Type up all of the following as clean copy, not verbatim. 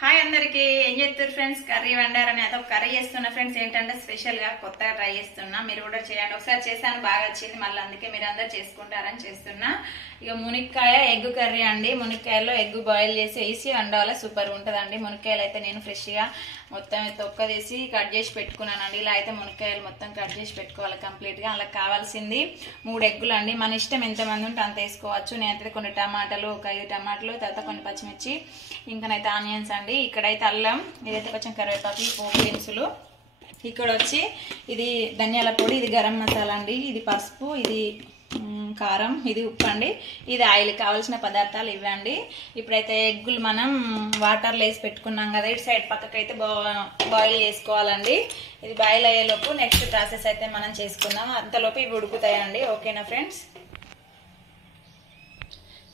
Hi అందరికి ఏం చేస్తారు ఫ్రెండ్స్ కర్రీ వండారని అదో కర్రీ చేస్తున్నా ఫ్రెండ్స్ ఏంటంటే స్పెషల్ గా కొత్తగా ట్రై చేస్తున్నా మీరు కూడా చేయండి ఒకసారి చేశాను బాగా వచ్చింది మళ్ళీ అందుకే మీరు అందరూ చేసుకుంటారని చేస్తున్నా ఇక మునక్కాయ ఎగ్ కర్రీ అండి మునక్కాయలో ఎగ్ బాయిల్ చేసి వేసి వండాలి సూపర్ ఉంటుందండి మునక్కాయలు అయితే నేను ఫ్రెష్ గా మొత్తం తొక్క తీసి కట్ చేసి పెట్టుకున్నానండి ఇలా అయితే మునక్కాయలు మొత్తం కట్ చేసి పెట్టుకోవాలి కంప్లీట్ గా అలా కావాల్సింది 3 ఎగ్గులు అండి మన ఇష్టం ఎంతమంది ఉంటే అంత వేసుకోవచ్చు నేనైతే కొన్ని టమాటాలు ఒక 5 టమాటాలు తర్వాత కొన్ని పచ్చిమిర్చి ఇంకనైతే ఆనియన్స్ అండి ఇక్కడైతే అల్లం ఇదైతే కొంచెం కరివేపాకు పోపు దినుసులు ఇక్కడ వచ్చి ఇది ధనియాల పొడి ఇది గరం మసాలా అండి ఇది పసుపు ఇది కారం ఇది ఉప్పు అండి ఇది ఆయిల్ కావాల్సిన పదార్థాలు ఇవ్వండి ఇప్పుడైతే ఎగ్గులు మనం వాటర్లో వేసి పెట్టుకున్నాం కదా ఇటు సైడ్ పక్కకైతే బాయిల్ చేసుకోవాలండి ఇది బాయిల్ అయ్యేలోపు నెక్స్ట్ ప్రాసెస్ అయితే మనం చేసుకుందాం అంతలోపు ఇవి ఉడుకుతాయండి ఓకేనా ఫ్రెండ్స్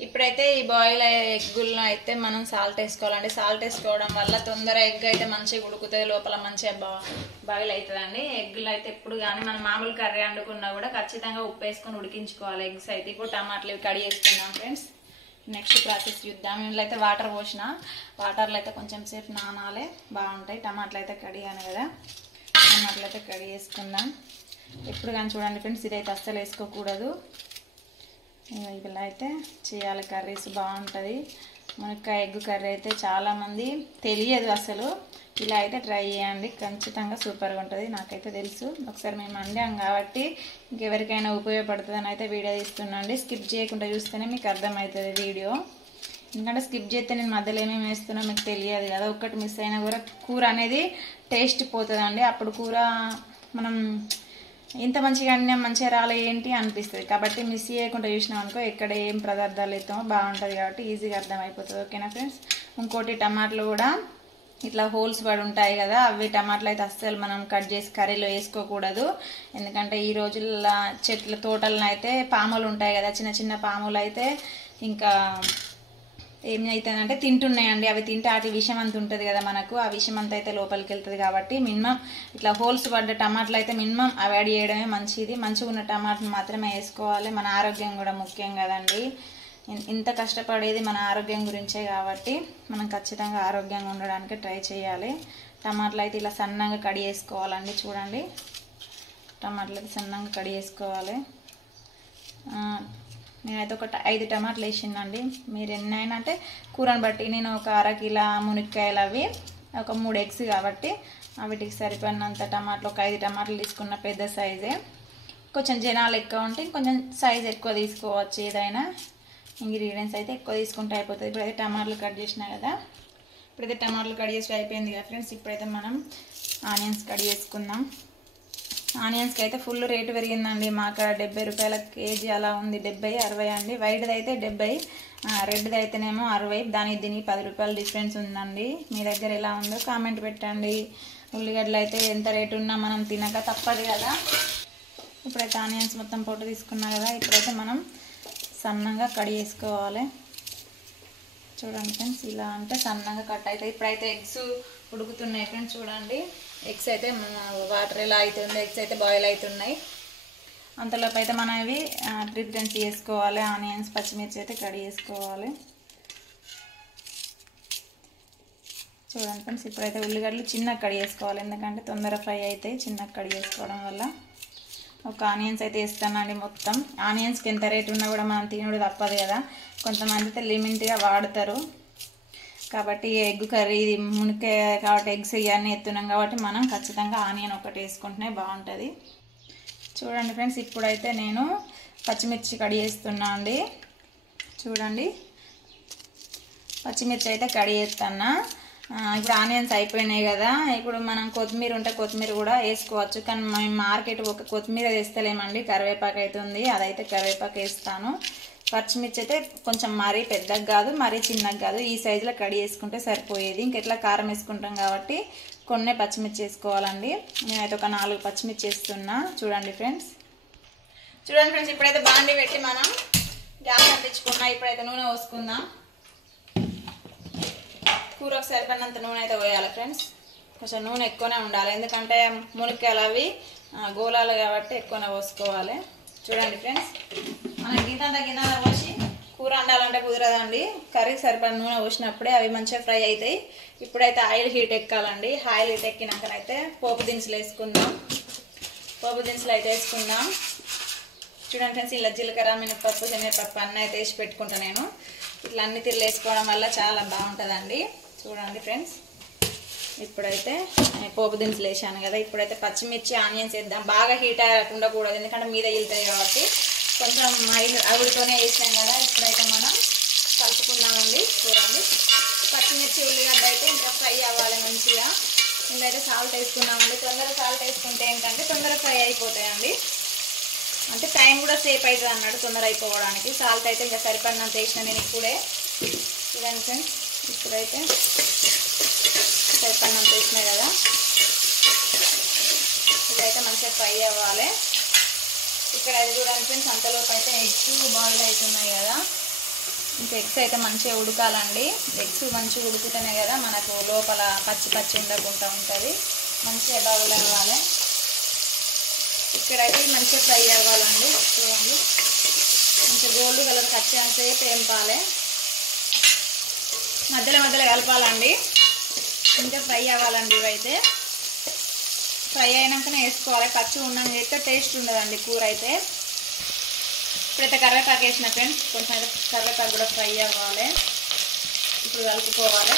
ఇప్పుడైతే ఈ బాయిల్ అయ్యే ఎగ్గులను అయితే మనం సాల్ట్ వేసుకోవాలండి సాల్ట్ వేసుకోవడం వల్ల తొందర ఎగ్ అయితే మంచిగా ఉడుకుతుంది లోపల మంచిగా బాయిల్ అవుతుందండి ఎగ్గులు అయితే ఎప్పుడు కానీ మనం మామూలు కర్రీ వండుకున్నా కూడా ఖచ్చితంగా ఉప్పు వేసుకొని ఉడికించుకోవాలి ఎగ్స్ అయితే ఇప్పుడు టమాటాలు ఇవి కడిగి వేసుకుందాం ఫ్రెండ్స్ నెక్స్ట్ ప్రాసెస్ చూద్దాం ఇందులో అయితే వాటర్ పోసిన వాటర్లో అయితే కొంచెం సేపు నానాలే బాగుంటాయి టమాటాలు అయితే కడిగాను కదా టమాటాలు అయితే కడిగి వేసుకుందాం ఎప్పుడు కానీ చూడండి ఫ్రెండ్స్ ఇదైతే అస్సలు వేసుకోకూడదు ఇలా అయితే చేయాలి కర్రీస్ బాగుంటుంది మునక్కాయ ఎగ్ కర్రీ అయితే చాలామంది తెలియదు అసలు ఇలా అయితే ట్రై చేయండి ఖచ్చితంగా సూపర్గా ఉంటుంది నాకైతే తెలుసు ఒకసారి మేము వండాం కాబట్టి ఇంకెవరికైనా ఉపయోగపడుతుందని అయితే వీడియో తీస్తున్నాండి స్కిప్ చేయకుండా చూస్తేనే మీకు అర్థమవుతుంది వీడియో ఎందుకంటే స్కిప్ చేస్తే నేను మధ్యలో ఏమేమి వేస్తున్నా మీకు తెలియదు కదా ఒక్కటి మిస్ అయినా కూడా కూర అనేది టేస్ట్ పోతుందండి అప్పుడు కూర మనం ఇంత మంచిగా అన్నీ మంచిగా రాలే ఏంటి అనిపిస్తుంది కాబట్టి మిస్ చేయకుండా చూసినాం అనుకో ఎక్కడ ఏం పదార్థాలు వేస్తామో బాగుంటుంది కాబట్టి ఈజీగా అర్థమైపోతుంది ఓకేనా ఫ్రెండ్స్ ఇంకోటి టమాటాలు కూడా ఇట్లా హోల్స్ పడి ఉంటాయి కదా అవి టమాటాలు అయితే అస్సలు మనం కట్ చేసి కర్రీలో వేసుకోకూడదు ఎందుకంటే ఈ రోజుల్లో చెట్ల తోటలను అయితే పాములు ఉంటాయి కదా చిన్న చిన్న పాములు అయితే ఇంకా ఏమైతుందంటే తింటున్నాయండి అవి తింటే వాటి విషం అంత ఉంటుంది కదా మనకు ఆ విషం అంతా అయితే లోపలికి వెళ్తుంది కాబట్టి మినిమం ఇట్లా హోల్స్ పడ్డ టమాటాలు అయితే మినిమం అవాయిడ్ చేయడమే మంచిది మంచిగా ఉన్న టమాటాలు మాత్రమే వేసుకోవాలి మన ఆరోగ్యం కూడా ముఖ్యం కదండి ఇంత కష్టపడేది మన ఆరోగ్యం గురించే కాబట్టి మనం ఖచ్చితంగా ఆరోగ్యంగా ఉండడానికి ట్రై చేయాలి టమాటాలు అయితే ఇలా సన్నగా కడిగి వేసుకోవాలండి చూడండి టమాటాలు అయితే సన్నగా కడిగి వేసుకోవాలి నేనైతే ఒక 5 టమాటాలు వేసిందండి మీరు ఎన్నైనా అంటే కూరని బట్టి నేను ఒక అరకిలో మునక్కాయలు అవి ఒక 3 ఎగ్స్ కాబట్టి వీటికి సరిపడినంత టమాటాలు ఒక 5 టమాటాలు తీసుకున్న పెద్ద సైజే కొంచెం జనాలు ఎక్కువ ఉంటే కొంచెం సైజ్ ఎక్కువ తీసుకోవచ్చు ఏదైనా ఇంగ్రీడియంట్స్ అయితే ఎక్కువ తీసుకుంటే అయిపోతుంది ఇప్పుడైతే టమాటాలు కట్ చేసినా కదా ఇప్పుడైతే టమాటాలు కట్ చేసి అయిపోయింది కదా ఫ్రెండ్స్ ఇప్పుడైతే మనం ఆనియన్స్ కట్ చేసుకుందాం ఆనియన్స్కి అయితే ఫుల్ రేటు పెరిగిందండి మా అక్కడ 70 రూపాయల కేజీ అలా ఉంది 70 60 అండి వైట్ది అయితే 70 రెడ్ది అయితేనేమో 60 దానికి దీనికి 10 రూపాయలు డిఫరెన్స్ ఉందండి మీ దగ్గర ఎలా ఉందో కామెంట్ పెట్టండి ఉల్లిగడ్డలు అయితే ఎంత రేటు ఉన్నా మనం తినక తప్పదు కదా ఇప్పుడైతే ఆనియన్స్ మొత్తం పొట్టు తీసుకున్నా కదా ఇప్పుడైతే మనం సన్నగా కట్ చేసుకోవాలి చూడండి ఫ్రెండ్స్ ఇలా అంటే సన్నగా కట్ అవుతాయి ఇప్పుడైతే ఎగ్స్ ఉడుకుతున్నాయి ఫ్రెండ్స్ చూడండి ఎగ్స్ అయితే వాటర్ ఎలా అవుతుంది ఎగ్స్ అయితే బాయిల్ అవుతున్నాయి అంతలోపు అయితే మనం ఇవి ప్రిఫరెన్స్ చేసుకోవాలి ఆనియన్స్ పచ్చిమిర్చి అయితే కడిగి వేసుకోవాలి చూడండి ఫ్రెండ్స్ ఇప్పుడైతే ఉల్లిగడ్డలు చిన్నగా కడిగి వేసుకోవాలి ఎందుకంటే తొందర ఫ్రై అవుతాయి చిన్నగా కడిగి వేసుకోవడం వల్ల ఒక ఆనియన్స్ అయితే వేస్తానండి మొత్తం ఆనియన్స్కి ఎంత రేటు ఉన్నా కూడా మనం తినడు తప్పదు కదా కొంతమంది అయితే లిమిట్గా వాడతారు కాబట్టి ఎగ్ కర్రీ మునక్కాయ కాబట్టి ఎగ్స్ ఇవన్నీ ఎత్తున్నాం కాబట్టి మనం ఖచ్చితంగా ఆనియన్ ఒకటి వేసుకుంటేనే బాగుంటుంది చూడండి ఫ్రెండ్స్ ఇప్పుడైతే నేను పచ్చిమిర్చి కడిగి వేస్తున్నా అండి చూడండి పచ్చిమిర్చి అయితే కడిగి వేస్తున్నా ఇప్పుడు ఆనియన్స్ అయిపోయినాయి కదా ఇప్పుడు మనం కొత్తిమీర ఉంటే కొత్తిమీర కూడా వేసుకోవచ్చు కానీ మేము మార్కెట్ ఒక కొత్తిమీర వేస్తలేమండి కరివేపాకు అయితే ఉంది అదైతే కరివేపాకు వేస్తాను పచ్చిమిర్చి అయితే కొంచెం మరీ పెద్దగా కాదు మరీ చిన్నగా కాదు ఈ సైజులో కడిగి వేసుకుంటే సరిపోయేది ఇంకెట్లా కారం వేసుకుంటాం కాబట్టి కొన్ని పచ్చిమిర్చి వేసుకోవాలండి నేనైతే ఒక 4 పచ్చిమిర్చి వేస్తున్నా చూడండి ఫ్రెండ్స్ ఇప్పుడైతే బాండి పెట్టి మనం గ్యాస్ అంటించుకున్నా ఇప్పుడైతే నూనె పోసుకుందాం కూరకు సరిపడినంత నూనె అయితే పోయాలి ఫ్రెండ్స్ కొంచెం నూనె ఎక్కువనే ఉండాలి ఎందుకంటే మునక్కాయలు అవి గోలాలు కాబట్టి ఎక్కువనే పోసుకోవాలి చూడండి ఫ్రెండ్స్ మనం గిన్నె పోసి కూర వండాలంటే అంటే కుదరదండి. కర్రీకి సరిపడ నూనె పోసినప్పుడే అవి మంచిగా ఫ్రై అవుతాయి. ఇప్పుడైతే ఆయిల్ హీట్ ఎక్కాలండి. ఆయిల్ హీట్ ఎక్కినాకనైతే పోపు దినుసులు వేసుకుందాం. పోపు దినుసులు అయితే వేసుకుందాం. చూడండి ఫ్రెండ్స్, ఇలా జీలకర్ర, మినపప్పు, శనగపప్పు అన్నీ అయితే వేసి పెట్టుకుంటా నేను. ఇట్లా అన్ని తిల్లు వేసుకోవడం వల్ల చాలా బాగుంటుందండి. చూడండి ఫ్రెండ్స్, ఇప్పుడైతే పోపు దినుసులు వేసాను కదా. ఇప్పుడైతే పచ్చిమిర్చి, ఆనియన్స్ వేద్దాం. బాగా హీట్ ఉండకూడదు, ఎందుకంటే మీద వెళ్తాయి కాబట్టి. కొంచెం ఆవిడతోనే వేసాం కదా. ఇప్పుడైతే మనం కలుపుకున్నామండి. చూడండి, పచ్చిమిర్చి, ఉల్లిగడ్డ అయితే ఇంకా ఫ్రై అవ్వాలి మంచిగా. ఇంకైతే సాల్ట్ వేసుకున్నామండి. తొందరగా సాల్ట్ వేసుకుంటే ఏంటంటే తొందరగా ఫ్రై అయిపోతాయండి. అంటే టైం కూడా సేఫ్ అవుతుంది అన్నట్టు తొందర అయిపోవడానికి. సాల్ట్ అయితే ఇంకా సరిపడినంత వేసిన నేను ఇప్పుడే. చూడండి ఫ్రెండ్స్, ఇప్పుడైతే సరిపడినంత వేసినాయి కదా. ఇదైతే మంచిగా ఫ్రై అవ్వాలి. ఇక్కడ అది చూడండి ఫ్రెండ్స్, అంతలోపు అయితే ఎగ్స్ బాయిల్ అవుతున్నాయి కదా. ఇంకా ఎగ్స్ అయితే మంచిగా ఉడకాలండి. ఎగ్స్ మంచిగా ఉడుకుతూనే కదా మనకు లోపల పచ్చి పచ్చి ఉండకుండా ఉంటుంది. మంచిగా బాయిల్ అవ్వాలి. ఇక్కడైతే మంచిగా ఫ్రై అవ్వాలండి. చూడండి, మంచిగా గోల్డ్ కలర్ వచ్చేంతసేపు వేపాలి. మధ్యలో మధ్యలో కలపాలండి. ఇంకా ఫ్రై అవ్వాలండి. ఇవైతే ఫ్రై అయినాకనే వేసుకోవాలి. పచ్చి ఉన్నాక అయితే టేస్ట్ ఉండదండి కూర అయితే. ఇప్పుడైతే కరివేపాకు వేసిన ఫ్రెండ్స్, కొంచెం అయితే కరివేపాకు కూడా ఫ్రై అవ్వాలి. ఇప్పుడు కలుపుకోవాలి.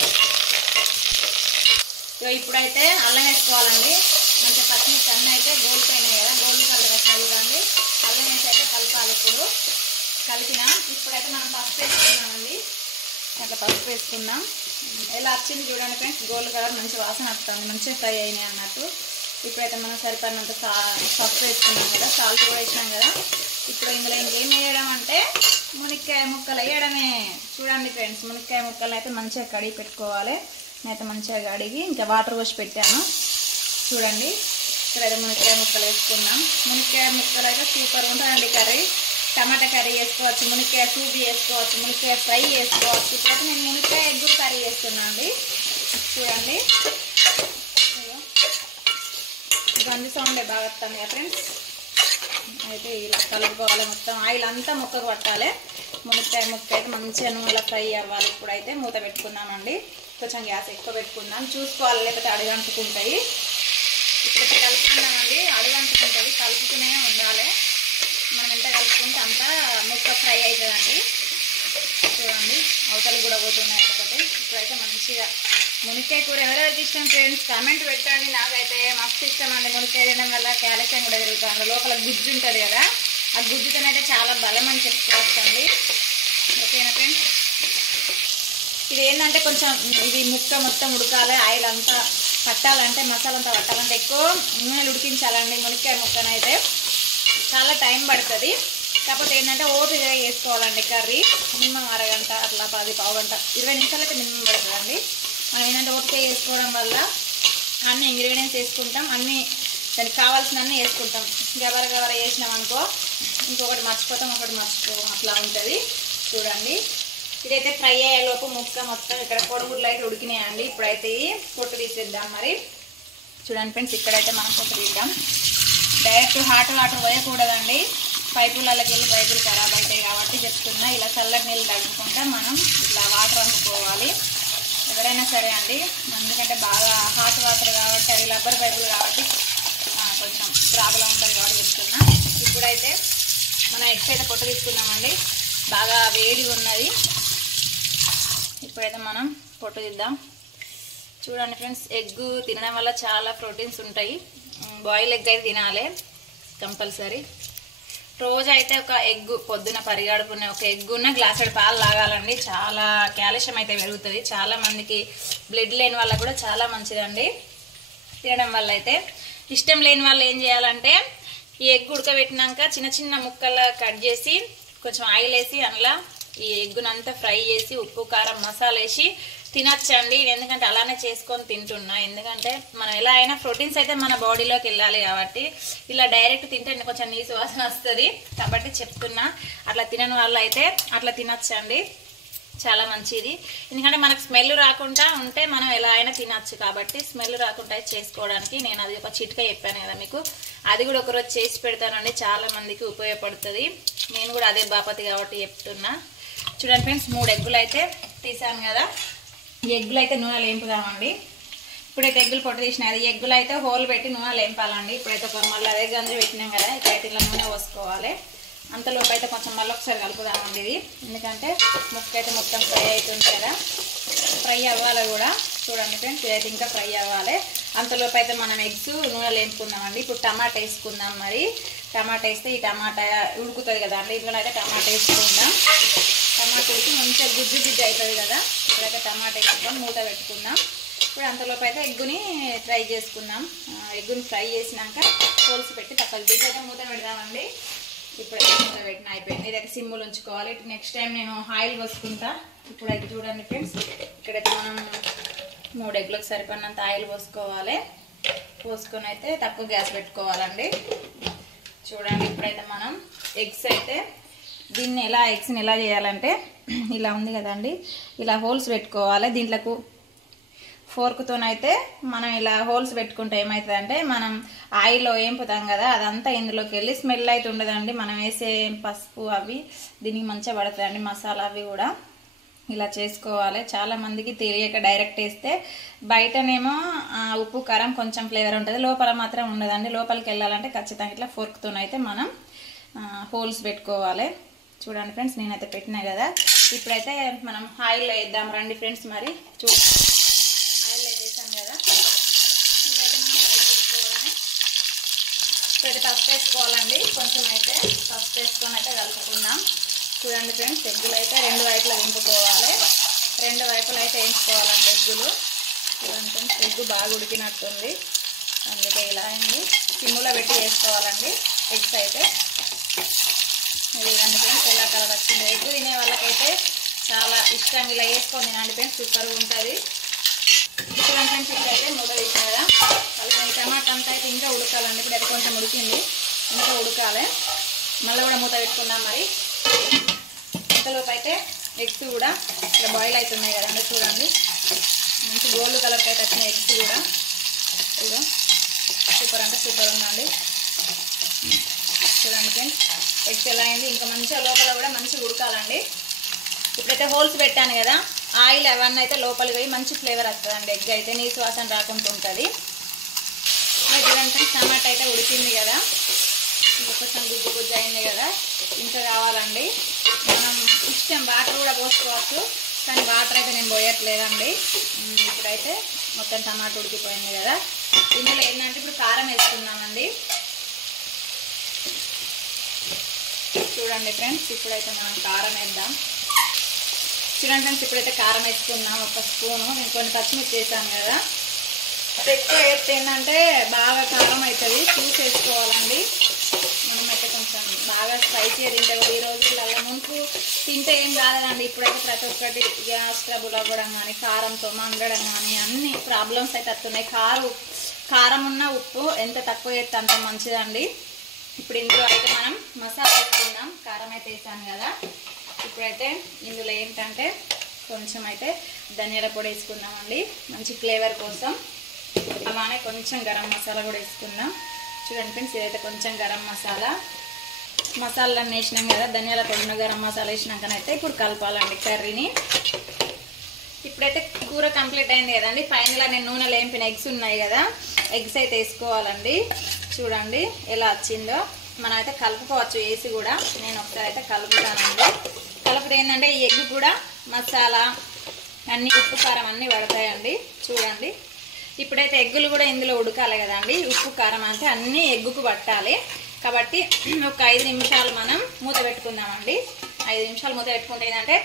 ఇప్పుడైతే అల్లం వేసుకోవాలండి. మంచిగా పచ్చిమిర్చి అన్నీ అయితే గోల్డ్ అయినాయి కదా, గోల్డ్ కలర్ వస్తాయి చూడండి. అల్లం వేసి అయితే కలపాలి. ఇప్పుడు కలిపిన ఇప్పుడైతే మనం పసుపు వేసుకున్నామండి. అట్లా పసుపు వేసుకున్నాం. ఎలా వచ్చింది చూడండి ఫ్రెండ్స్, గోల్డ్ కలర్ మంచి వాసన వస్తుంది, మంచిగా ఫ్రై అయినాయి అన్నట్టు. ఇప్పుడైతే మనం సరిపడినంత పసుపు వేసుకున్నాం కదా, సాల్ట్ కూడా వేసినాం కదా. ఇప్పుడు ఇందులో ఇంకేం వేయడం అంటే మునక్కాయ ముక్కలు వేయడమే. చూడండి ఫ్రెండ్స్, మునక్కాయ ముక్కలు అయితే మంచిగా కడిగి పెట్టుకోవాలి. నేనైతే మంచిగా కడిగి ఇంకా వాటర్ పోసి పెట్టాను. చూడండి, ఇక్కడైతే మునక్కాయ ముక్కలు వేసుకున్నాం. మునక్కాయ ముక్కలు అయితే సూపర్ ఉంటుందండి కర్రీ. టమాటా కర్రీ చేసుకోవచ్చు, మునక్కాయ సూప్ చేసుకోవచ్చు, మునక్కాయ ఫ్రై చేసుకోవచ్చు. ఇప్పుడైతే నేను మునక్కాయ ఎగ్ కర్రీ చేస్తున్నాను అండి. చూడండి, గంజి సౌండే బాగా వస్తుంది కదా ఫ్రెండ్స్. అయితే ఇలా కలుపుకోవాలి. మొత్తం ఆయిల్ అంతా ముక్కకు పట్టాలి. మునక్కాయ ముక్క అయితే మంచిగా నూనెలో ఫ్రై అవ్వాలి. ఇప్పుడైతే మూత పెట్టుకుందామండి. కొంచెం గ్యాస్ ఎక్కువ పెట్టుకుందాం, చూసుకోవాలి లేకపోతే అడుగంటుకుంటాయి. ఇప్పుడైతే కలుపుకుందామండి. అడుగంటుకుంటుంది, కలుపుతూనే ఉండాలి. మనం ఎంత కలుపుకుంటే అంత ముక్క ఫ్రై అవుతుందండి. చూడండి, అవతలు కూడా పోతున్నాయి ఒకటి. ఇప్పుడైతే మంచిగా మునక్కాయ కూర ఎవరెవరికి ఇష్టం ఫ్రెండ్స్ కామెంట్ పెట్టండి. నాకైతే మస్తు ఇష్టం అండి. మునక్కాయ తినడం వల్ల క్యాల్షియం కూడా పెరుగుతుంది. లోపల గుజ్జు ఉంటుంది కదా, ఆ గుజ్జుతోనైతే చాలా బలం అని చెప్పుకోవచ్చండి. ఓకేనా ఫ్రెండ్స్, ఇది ఏంటంటే కొంచెం ఇది ముక్క మొత్తం ఉడకాలి. ఆయిల్ అంతా పట్టాలంటే, మసాలా అంతా పట్టాలంటే ఎక్కువ నూనెలు ఉడికించాలండి. మునక్కాయ ముక్కనైతే చాలా టైం పడుతుంది. కాకపోతే ఏంటంటే ఓపికగా వేసుకోవాలండి కర్రీ. మినిమం అరగంట అట్లా 10 పావు గంట 20 నిమిషాలు అయితే మినిమం పడుతుందండి. మనం ఏంటంటే ఓపిక వేసుకోవడం వల్ల అన్ని ఇంగ్రీడియంట్స్ వేసుకుంటాం, అన్నీ దానికి కావాల్సిన అన్నీ వేసుకుంటాం. గబర వేసినాం అనుకో ఇంకొకటి మర్చిపోతాం, ఒకటి మర్చిపోతాం, అట్లా ఉంటుంది. చూడండి, ఇదైతే ఫ్రై అయ్యేలోపు ముక్క మొత్తం ఇక్కడ కోడిగుడ్లు అయితే ఉడికినాయండి. ఇప్పుడైతే పొట్టు తీసేద్దాం. మరి చూడండి ఫ్రెండ్స్, ఇక్కడైతే మనం పొట్టు తీద్దాం. డైరెక్ట్ హాట్ వాటర్ పోయకూడదండి. పైపులకి వెళ్ళి పైపులు ఖరాబ్ అవుతాయి కాబట్టి చెప్తున్నా. ఇలా చల్లటి నీళ్ళు తగ్గుకుంటా మనం ఇట్లా వాటర్ అందుకోవాలి ఎవరైనా సరే అండి. ఎందుకంటే బాగా హాట్ వాటర్ కాబట్టి అవి రబ్బర్ పైపులు కాబట్టి కొంచెం ప్రాబ్లం ఉంటుంది కాబట్టి చెప్తున్నా. ఇప్పుడైతే మనం ఎగ్స్ అయితే పొట్టు తీసుకున్నామండి. బాగా వేడి ఉన్నది. ఇప్పుడైతే మనం పొట్టు తీద్దాం. చూడండి ఫ్రెండ్స్, ఎగ్ తినడం వల్ల చాలా ప్రోటీన్స్ ఉంటాయి. బాయిల్ ఎగ్ అయితే తినాలి కంపల్సరీ. రోజు అయితే ఒక ఎగ్ పొద్దున పరిగడుకునే ఒక ఎగ్ ఉన్న గ్లాసుడు పాలు తాగాలండి. చాలా కాల్షియం అయితే పెరుగుతుంది. చాలా మందికి బ్లడ్ లేని వాళ్ళకు కూడా చాలా మంచిదండి తినడం వల్ల. అయితే ఇష్టం లేని వాళ్ళు ఏం చేయాలంటే ఈ ఎగ్ ఉడకబెట్టినాక చిన్న చిన్న ముక్కలు కట్ చేసి కొంచెం ఆయిల్ వేసి అందులో ఈ ఎగ్గునంతా ఫ్రై చేసి ఉప్పు కారం మసాలా వేసి తినచ్చండి. ఎందుకంటే అలానే చేసుకొని తింటున్నా. ఎందుకంటే మనం ఎలా అయినా ప్రోటీన్స్ అయితే మన బాడీలోకి వెళ్ళాలి కాబట్టి ఇలా డైరెక్ట్ తింటే కొంచెం నీసు వాసన వస్తుంది కాబట్టి చెప్తున్నా. అట్లా తినని వాళ్ళు అయితే అట్లా తినచ్చండి, చాలా మంచిది. ఎందుకంటే మనకు స్మెల్ రాకుండా ఉంటే మనం ఎలా అయినా తినచ్చు కాబట్టి స్మెల్ రాకుండా చేసుకోవడానికి నేను అది ఒక చిట్కా చెప్పాను కదా మీకు. అది కూడా ఒకరోజు చేసి పెడతానండి, చాలా మందికి ఉపయోగపడుతుంది. నేను కూడా అదే బాపతి కాబట్టి చెప్తున్నా. చూడండి ఫ్రెండ్స్ 3 ఎగ్గులు అయితే తీసాను కదా. ఈ ఎగ్గులు అయితే నూనెలో వేంపుదామండి. ఇప్పుడైతే ఎగ్గులు పొట్టు తీసినాయి కదా, ఈ ఎగ్గులు అయితే హోల్ పెట్టి నూనెలో వేంపాలండి. ఇప్పుడైతే మళ్ళీ అదే గంజి పెట్టినాం కదా, ఇప్పుడైతే ఇలా నూనె పోసుకోవాలి. అంతలోపు అయితే కొంచెం మళ్ళీ ఒకసారి కలుపుదామండి ఇది, ఎందుకంటే ముక్క అయితే మొత్తం ఫ్రై అవుతుంది కదా, ఫ్రై అవ్వాలి కూడా. చూడండి ఫ్రెండ్స్ ఇదైతే ఇంకా ఫ్రై అవ్వాలి. అంతలోపు అయితే మనం ఎగ్స్ నూనెలో వేసుకుందామండి. ఇప్పుడు టమాటా వేసుకుందాం. మరి టమాటా వేస్తే ఈ టమాటా ఉడుకుతుంది కదా అండి, ఇందులో అయితే టమాటా వేసుకుందాం. టమాటా వేసి మంచిగా గుజ్జు గుజ్జు అవుతుంది కదా. ఇప్పుడైతే టమాటా వేసుకొని మూత పెట్టుకుందాం. ఇప్పుడు అంతలోపు అయితే ఎగ్గుని ఫ్రై చేసుకుందాం. ఎగ్గుని ఫ్రై చేసినాక కోల్సి పెట్టి తప్పదు అయితే మూత పెడదామండి. ఇప్పుడైతే మూత పెట్టిన అయిపోయింది. ఇదైతే సిమ్ములు ఉంచుకోవాలి. నెక్స్ట్ టైం నేను ఆయిల్ పోసుకుంటా. ఇప్పుడైతే చూడండి ఫ్రెండ్స్, ఇక్కడైతే మనం 3 ఎగ్గులకు సరిపడినంత ఆయిల్ పోసుకోవాలి. పోసుకొని అయితే తక్కువ గ్యాస్ పెట్టుకోవాలండి. చూడండి ఇప్పుడైతే మనం ఎగ్స్ని ఎలా చేయాలంటే, ఇలా ఉంది కదండి, ఇలా హోల్స్ పెట్టుకోవాలి. దీంట్లకు ఫోర్క్తోనైతే మనం ఇలా హోల్స్ పెట్టుకుంటే ఏమవుతుందంటే, మనం ఆయిల్లో వేంపుతాం కదా, అదంతా ఇందులోకి వెళ్ళి స్మెల్ అయితే ఉండదండి. మనం వేసే పసుపు అవి దీనికి మంచిగా పడుతుందండి, మసాలా అవి కూడా. ఇలా చేసుకోవాలి. చాలా మందికి తెలియక డైరెక్ట్ వేస్తే బయటనేమో ఉప్పు కారం కొంచెం ఫ్లేవర్ ఉంటుంది, లోపల మాత్రం ఉండదండి. లోపలికి వెళ్ళాలంటే ఖచ్చితంగా ఇట్లా ఫోర్క్తోనైతే మనం హోల్స్ పెట్టుకోవాలి. చూడండి ఫ్రెండ్స్ నేనైతే పెట్టినా కదా. ఇప్పుడైతే మనం ఆయిల్లో వేద్దాం రండి ఫ్రెండ్స్. మరి ఆయిల్లో వేసాం కదా, ఇప్పుడైతే మనం ఫ్రై చేసుకోవడమే. ఇప్పుడైతే పసుపు వేసుకోవాలండి. కొంచెం అయితే పసుపు వేసుకొని అయితే కలుపుకుందాం. చూడండి ఫ్రెండ్స్ ఎగ్గులు అయితే 2 వైపులా వేయించుకోవాలి. 2 వైపులు అయితే వేయించుకోవాలండి ఎగ్గులు. చూడండి ఫ్రెండ్స్ ఎగ్గు బాగా ఉడికినట్టుంది, అందుకే ఇలా అయింది. సిమ్ములో పెట్టి వేసుకోవాలండి ఎగ్స్ అయితే. చూడండి ఫ్రెండ్స్ ఎలా కలర్ వచ్చింది. ఎగ్గు తినే వాళ్ళకైతే చాలా ఇష్టంగా ఇలా వేసుకొని తినండి ఫ్రెండ్స్, సూపర్గా ఉంటుంది. చూడండి ఫ్రెండ్స్ ఇప్పుడైతే మూత తీసిన కదా, వాళ్ళకి టమాటా అంతా అయితే ఇంకా ఉడకాలండి. ఇప్పుడు అయితే కొంచెం ఉడికింది, ఇంకా ఉడకాలి. మళ్ళీ కూడా మూత పెట్టుకుందాం. మరి ఇంతలోపు అయితే ఎగ్స్ కూడా ఇలా బాయిల్ అవుతున్నాయి కదండి. చూడండి మంచి గోల్డ్ కలర్కి అయితే వచ్చిన ఎగ్స్ కూడా ఇదో సూపర్ అంటే సూపర్ ఉందండి. చూడండి ఫ్రెండ్స్ ఎగ్స్ ఎలా అయింది, ఇంకా మంచిగా లోపల కూడా మంచిగా ఉడకాలండి. ఇప్పుడైతే హోల్స్ పెట్టాను కదా, ఆయిల్ అవన్నీ అయితే లోపలికి పోయి మంచి ఫ్లేవర్ వస్తుందండి. ఎగ్ అయితే నీసు వాసన రాకుండా ఉంటుంది. చూడండి ఫ్రెండ్స్ టమాటా అయితే ఉడికింది కదా, కొంచెం గుజ్జు గుజ్జు అయింది కదా, ఇంకా కావాలండి. మనం ఇష్టం వాటర్ కూడా పోసుకోవచ్చు, కానీ వాటర్ అయితే నేను పోయట్లేదండి. ఇప్పుడైతే మొత్తం టమాటా ఉడికిపోయింది కదా. ఇందులో ఏంటంటే ఇప్పుడు కారం వేసుకుందామండి. చూడండి ఫ్రెండ్స్ ఇప్పుడైతే మనం కారం వేద్దాం. చూడండి ఫ్రెండ్స్ ఇప్పుడైతే కారం వేసుకున్నాం 1 స్పూను. నేను కొన్ని పచ్చిమిర్చి వేసాను కదా, ఎక్కువ వేస్తే ఏంటంటే బాగా కారం అవుతుంది, చూసి వేసుకోవాలండి. మనమైతే కొంచెం బాగా స్పైసీగా తింటే కూడా ఈ రోజులలో మునుపు తింటే ఏం కాలేదండి. ఇప్పుడైతే ప్రతి ఒక్కటి గ్యాస్ ట్రబుల్ అవ్వడం కానీ, కారంతో మంగడం కానీ అన్ని ప్రాబ్లమ్స్ అయితే వస్తున్నాయి. కారం ఉన్న ఉప్పు ఎంత తక్కువ వేస్తే అంత మంచిదండి. ఇప్పుడు ఇందులో అయితే మనం మసాలా వేసుకుందాం. కారం అయితే వేసాను కదా, ఇప్పుడైతే ఇందులో ఏంటంటే కొంచెం అయితే ధనియాల పొడి వేసుకుందామండి మంచి ఫ్లేవర్ కోసం. అలానే కొంచెం గరం మసాలా కూడా వేసుకుందాం. చూడండి ఫ్రెండ్స్ ఇదైతే కొంచెం గరం మసాలాన్ని వేసినాం కదా, ధనియాల పొడిన గరం మసాలా వేసినాకనైతే ఇప్పుడు కలపాలండి కర్రీని. ఇప్పుడైతే కూర కంప్లీట్ అయింది కదండి. ఫైనల్గా నేను నూనెలో వేంపిన ఎగ్స్ ఉన్నాయి కదా, ఎగ్స్ అయితే వేసుకోవాలండి. చూడండి ఎలా వచ్చిందో. మనం అయితే కలుపుకోవచ్చు వేసి కూడా. నేను ఒకసారి అయితే కలుపుతానండి. కలిపితే ఏంటంటే ఈ ఎగ్ కూడా మసాలా అన్ని ఉప్పు కారం అన్నీ పడతాయండి. చూడండి ఇప్పుడైతే ఎగ్గులు కూడా ఇందులో ఉడకాలి కదండి. ఉప్పు కారం అంటే అన్నీ ఎగ్గుకు పట్టాలి కాబట్టి ఒక 5 నిమిషాలు మనం మూత పెట్టుకుందామండి. 5 నిమిషాలు మూత పెట్టుకుంటే ఏంటంటే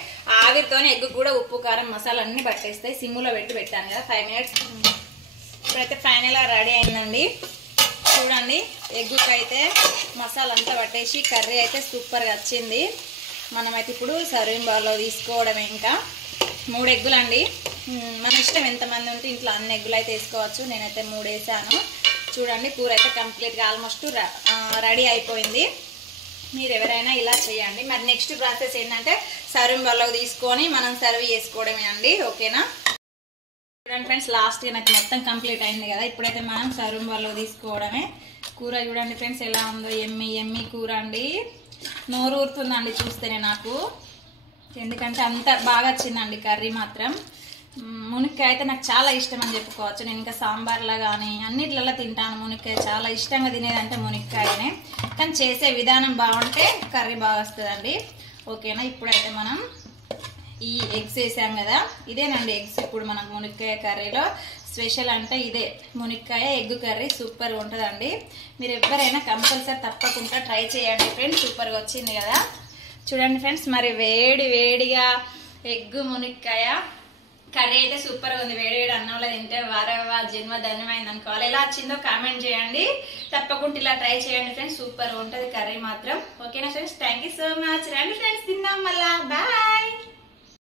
ఆవిరితోనే ఎగ్గు కూడా ఉప్పు కారం మసాలా అన్నీ పట్టేస్తాయి. సిమ్ములో పెట్టాను కదా 5 మినిట్స్. ఇప్పుడైతే ఫైనల్గా రెడీ అయిందండి. చూడండి ఎగ్గుకి అయితే మసాలా అంతా పట్టేసి కర్రీ అయితే సూపర్గా వచ్చింది. మనమైతే ఇప్పుడు సర్వింగ్ బౌల్లో తీసుకోవడమే. ఇంకా 3 ఎగ్గులండి, మన ఇష్టం ఎంతమంది ఉంటే ఇంట్లో అన్ని ఎగ్గులు అయితే వేసుకోవచ్చు. నేనైతే 3 వేసాను. చూడండి కూర అయితే కంప్లీట్గా ఆల్మోస్ట్ రెడీ అయిపోయింది. మీరు ఎవరైనా ఇలా చేయండి. మరి నెక్స్ట్ ప్రాసెస్ ఏంటంటే సర్వింగ్ బౌల్లోకి తీసుకొని మనం సర్వ్ చేసుకోవడమే అండి. ఓకేనా? చూడండి ఫ్రెండ్స్ లాస్ట్గా నాకు మొత్తం కంప్లీట్ అయింది కదా. ఇప్పుడైతే మనం సర్వింగ్ బౌల్లోకి తీసుకోవడమే. కూర చూడండి ఫ్రెండ్స్ ఎలా ఉందో, ఎమ్మి కూర అండి. నోరు ఊరుతుందండి చూస్తేనే నాకు. ఎందుకంటే అంత బాగా వచ్చిందండి కర్రీ మాత్రం. మునక్కాయ అయితే నాకు చాలా ఇష్టం అని చెప్పుకోవచ్చు. నేను ఇంకా సాంబార్లా కానీ అన్నిట్లలో తింటాను. మునక్కాయ చాలా ఇష్టంగా తినేదంటే మునక్కాయనే. కానీ చేసే విధానం బాగుంటే కర్రీ బాగా వస్తుందండి. ఓకేనా, ఇప్పుడైతే మనం ఈ ఎగ్స్ వేసాం కదా, ఇదేనండి ఎగ్స్. ఇప్పుడు మనకు మునక్కాయ కర్రీలో స్పెషల్ అంటే ఇదే, మునక్కాయ ఎగ్ కర్రీ సూపర్గా ఉంటుందండి. మీరు ఎవరైనా కంపల్సరీ తప్పకుండా ట్రై చేయండి ఫ్రెండ్స్. సూపర్గా వచ్చింది కదా, చూడండి ఫ్రెండ్స్. మరి వేడి వేడిగా ఎగ్ మునక్కాయ కర్రీ అయితే సూపర్గా ఉంది. వేడి వేడి అన్నంలో తింటే వారవా జన్మ ధన్యమైంది అనుకోవాలి. ఎలా వచ్చిందో కామెంట్ చేయండి. తప్పకుండా ఇలా ట్రై చేయండి ఫ్రెండ్స్, సూపర్గా ఉంటుంది కర్రీ మాత్రం. ఓకేనా friends, thank you so much. రండి ఫ్రెండ్స్ తిందాం మళ్ళా. బాయ్.